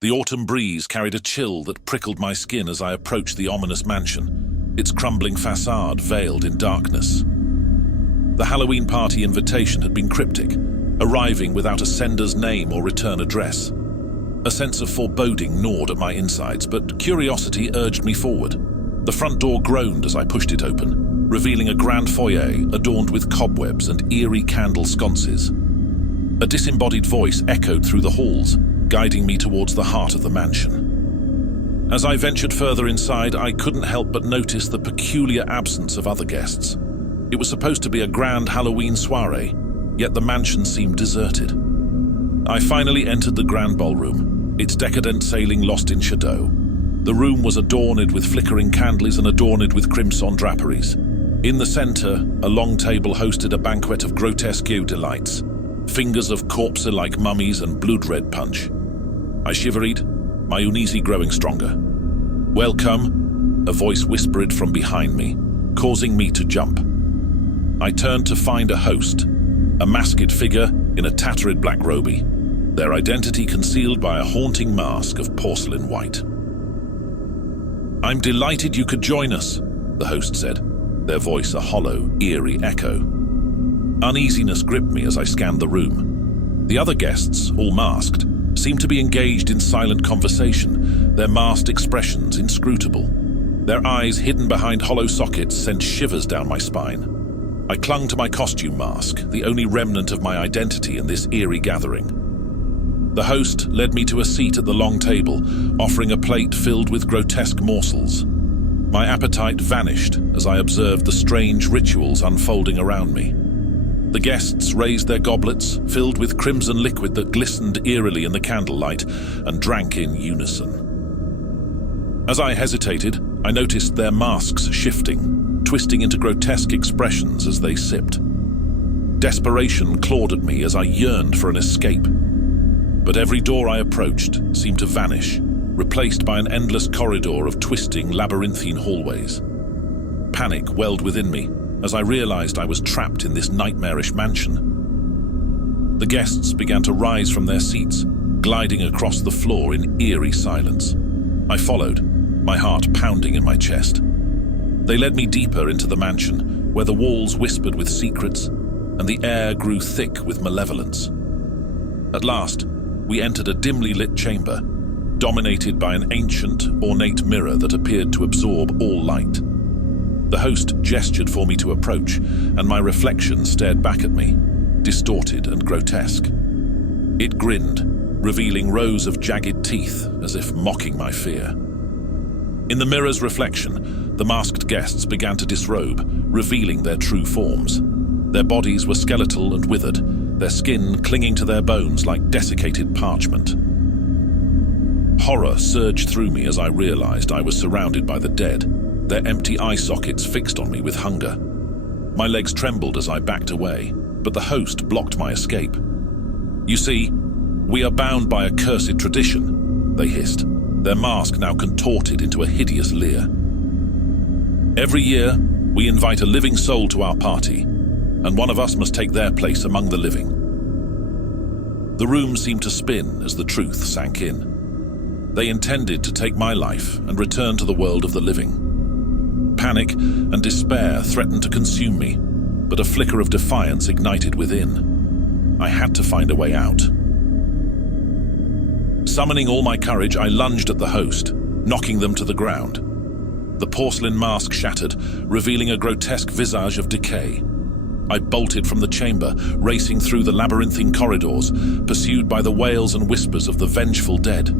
The autumn breeze carried a chill that prickled my skin as I approached the ominous mansion, its crumbling facade veiled in darkness. The Halloween party invitation had been cryptic, arriving without a sender's name or return address. A sense of foreboding gnawed at my insides, but curiosity urged me forward. The front door groaned as I pushed it open, revealing a grand foyer adorned with cobwebs and eerie candle sconces. A disembodied voice echoed through the halls, guiding me towards the heart of the mansion. As I ventured further inside, I couldn't help but notice the peculiar absence of other guests. It was supposed to be a grand Halloween soiree, yet the mansion seemed deserted. I finally entered the grand ballroom, its decadent ceiling lost in shadow. The room was adorned with flickering candles and adorned with crimson draperies. In the center, a long table hosted a banquet of grotesque delights, fingers of corpse-like mummies and blood-red punch. I shivered, my uneasy growing stronger. "Welcome," a voice whispered from behind me, causing me to jump. I turned to find a host, a masked figure in a tattered black robe, their identity concealed by a haunting mask of porcelain white. "I'm delighted you could join us," the host said, their voice a hollow, eerie echo. Uneasiness gripped me as I scanned the room. The other guests, all masked, seemed to be engaged in silent conversation, their masked expressions inscrutable. Their eyes hidden behind hollow sockets sent shivers down my spine. I clung to my costume mask, the only remnant of my identity in this eerie gathering. The host led me to a seat at the long table, offering a plate filled with grotesque morsels. My appetite vanished as I observed the strange rituals unfolding around me. The guests raised their goblets, filled with crimson liquid that glistened eerily in the candlelight, and drank in unison. As I hesitated, I noticed their masks shifting, twisting into grotesque expressions as they sipped. Desperation clawed at me as I yearned for an escape. But every door I approached seemed to vanish, replaced by an endless corridor of twisting, labyrinthine hallways. Panic welled within me as I realized I was trapped in this nightmarish mansion. The guests began to rise from their seats, gliding across the floor in eerie silence. I followed, my heart pounding in my chest. They led me deeper into the mansion, where the walls whispered with secrets and the air grew thick with malevolence. At last, we entered a dimly lit chamber, dominated by an ancient, ornate mirror that appeared to absorb all light. The host gestured for me to approach, and my reflection stared back at me, distorted and grotesque. It grinned, revealing rows of jagged teeth as if mocking my fear. In the mirror's reflection, the masked guests began to disrobe, revealing their true forms. Their bodies were skeletal and withered, their skin clinging to their bones like desiccated parchment. Horror surged through me as I realized I was surrounded by the dead, their empty eye sockets fixed on me with hunger. My legs trembled as I backed away, but the host blocked my escape. "You see, we are bound by a cursed tradition," they hissed, their mask now contorted into a hideous leer. "Every year, we invite a living soul to our party, and one of us must take their place among the living." The room seemed to spin as the truth sank in. They intended to take my life and return to the world of the living. Panic and despair threatened to consume me, but a flicker of defiance ignited within. I had to find a way out. Summoning all my courage, I lunged at the host, knocking them to the ground. The porcelain mask shattered, revealing a grotesque visage of decay. I bolted from the chamber, racing through the labyrinthine corridors, pursued by the wails and whispers of the vengeful dead.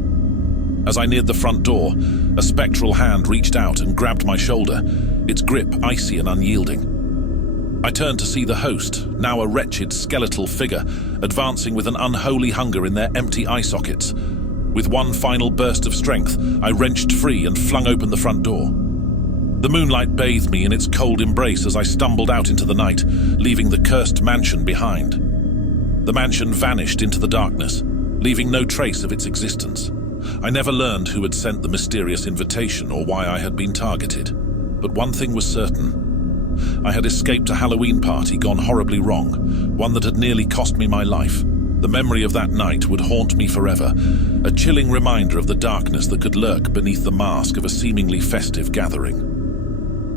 As I neared the front door, a spectral hand reached out and grabbed my shoulder, its grip icy and unyielding. I turned to see the host, now a wretched skeletal figure, advancing with an unholy hunger in their empty eye sockets. With one final burst of strength, I wrenched free and flung open the front door. The moonlight bathed me in its cold embrace as I stumbled out into the night, leaving the cursed mansion behind. The mansion vanished into the darkness, leaving no trace of its existence. I never learned who had sent the mysterious invitation or why I had been targeted. But one thing was certain. I had escaped a Halloween party gone horribly wrong, one that had nearly cost me my life. The memory of that night would haunt me forever, a chilling reminder of the darkness that could lurk beneath the mask of a seemingly festive gathering.